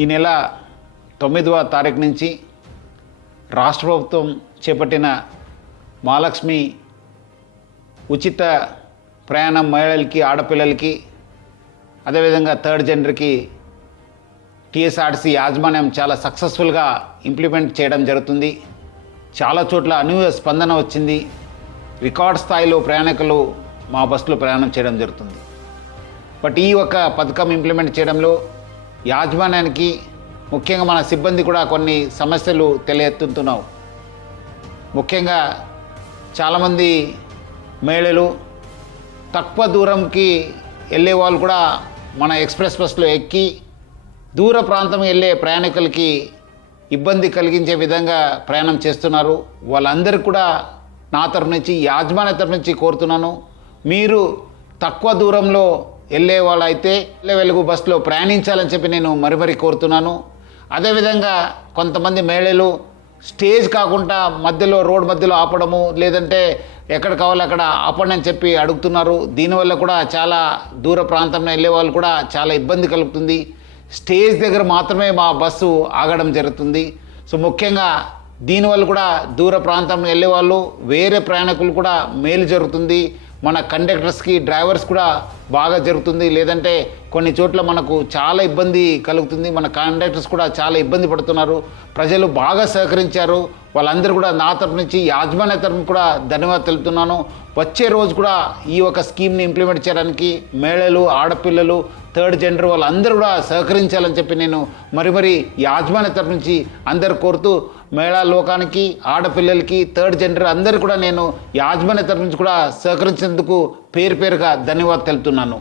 ఈ నెల 9వ తారీఖు నుంచి రాష్ట్ర ప్రభుత్వం చేపట్టిన మహాలక్ష్మి ఉచిత ప్రయాణం మహిళలకి, ఆడపిల్లలకి, అదేవిధంగా థర్డ్ జెండర్కి టీఎస్ఆర్టీసీ యాజమాన్యం చాలా సక్సెస్ఫుల్గా ఇంప్లిమెంట్ చేయడం జరుగుతుంది. చాలా చోట్ల అనూహ్య స్పందన వచ్చింది. రికార్డ్ స్థాయిలో ప్రయాణికులు మా బస్సులో ప్రయాణం చేయడం జరుగుతుంది. బట్ ఈ ఒక పథకం ఇంప్లిమెంట్ చేయడంలో యాజమాన్యానికి, ముఖ్యంగా మన సిబ్బంది కూడా కొన్ని సమస్యలు తెలియెత్తుతున్నావు. ముఖ్యంగా చాలామంది మహిళలు తక్కువ దూరంకి వెళ్ళే వాళ్ళు కూడా మన ఎక్స్ప్రెస్ బస్సులో ఎక్కి దూర ప్రాంతం వెళ్ళే ప్రయాణికులకి ఇబ్బంది కలిగించే విధంగా ప్రయాణం చేస్తున్నారు. వాళ్ళందరికీ కూడా నా తరఫు నుంచి, యాజమాన్య తరఫు నుంచి కోరుతున్నాను, మీరు తక్కువ దూరంలో వెళ్ళే వాళ్ళైతే వెలుగు బస్సులో ప్రయాణించాలని చెప్పి నేను మరీ కోరుతున్నాను. అదేవిధంగా కొంతమంది మహిళలు స్టేజ్ కాకుండా మధ్యలో, రోడ్ మధ్యలో ఆపడము, లేదంటే ఎక్కడ కావాలో అక్కడ ఆపండి అని చెప్పి అడుగుతున్నారు. దీనివల్ల కూడా చాలా దూర ప్రాంతంలో వెళ్ళే వాళ్ళు కూడా చాలా ఇబ్బంది కలుగుతుంది. స్టేజ్ దగ్గర మాత్రమే మా బస్సు ఆగడం జరుగుతుంది. సో ముఖ్యంగా దీనివల్ల కూడా దూర ప్రాంతంలో వెళ్ళే వాళ్ళు, వేరే ప్రయాణికులు కూడా మేలు జరుగుతుంది. మన కండక్టర్స్కి, డ్రైవర్స్ కూడా బాగా జరుగుతుంది. లేదంటే కొన్ని చోట్ల మనకు చాలా ఇబ్బంది కలుగుతుంది. మన కండక్టర్స్ కూడా చాలా ఇబ్బంది పడుతున్నారు. ప్రజలు బాగా సహకరించారు. వాళ్ళందరూ కూడా నా తరపు నుంచి, యాజమాన్య తరపు కూడా ధన్యవాదాలు తెలుపుతున్నాను. వచ్చే రోజు కూడా ఈ ఒక స్కీమ్ని ఇంప్లిమెంట్ చేయడానికి మహిళలు, ఆడపిల్లలు, థర్డ్ జెండర్ వాళ్ళందరూ కూడా సహకరించాలని చెప్పి నేను మరి యాజమాన్య తరపు నుంచి అందరు కోరుతూ, మహిళా లోకానికి, ఆడపిల్లలకి, థర్డ్ జెండర్ అందరూ కూడా నేను యాజమాన్య తరపు నుంచి కూడా సహకరించేందుకు పేరుగా ధన్యవాదాలు తెలుపుతున్నాను.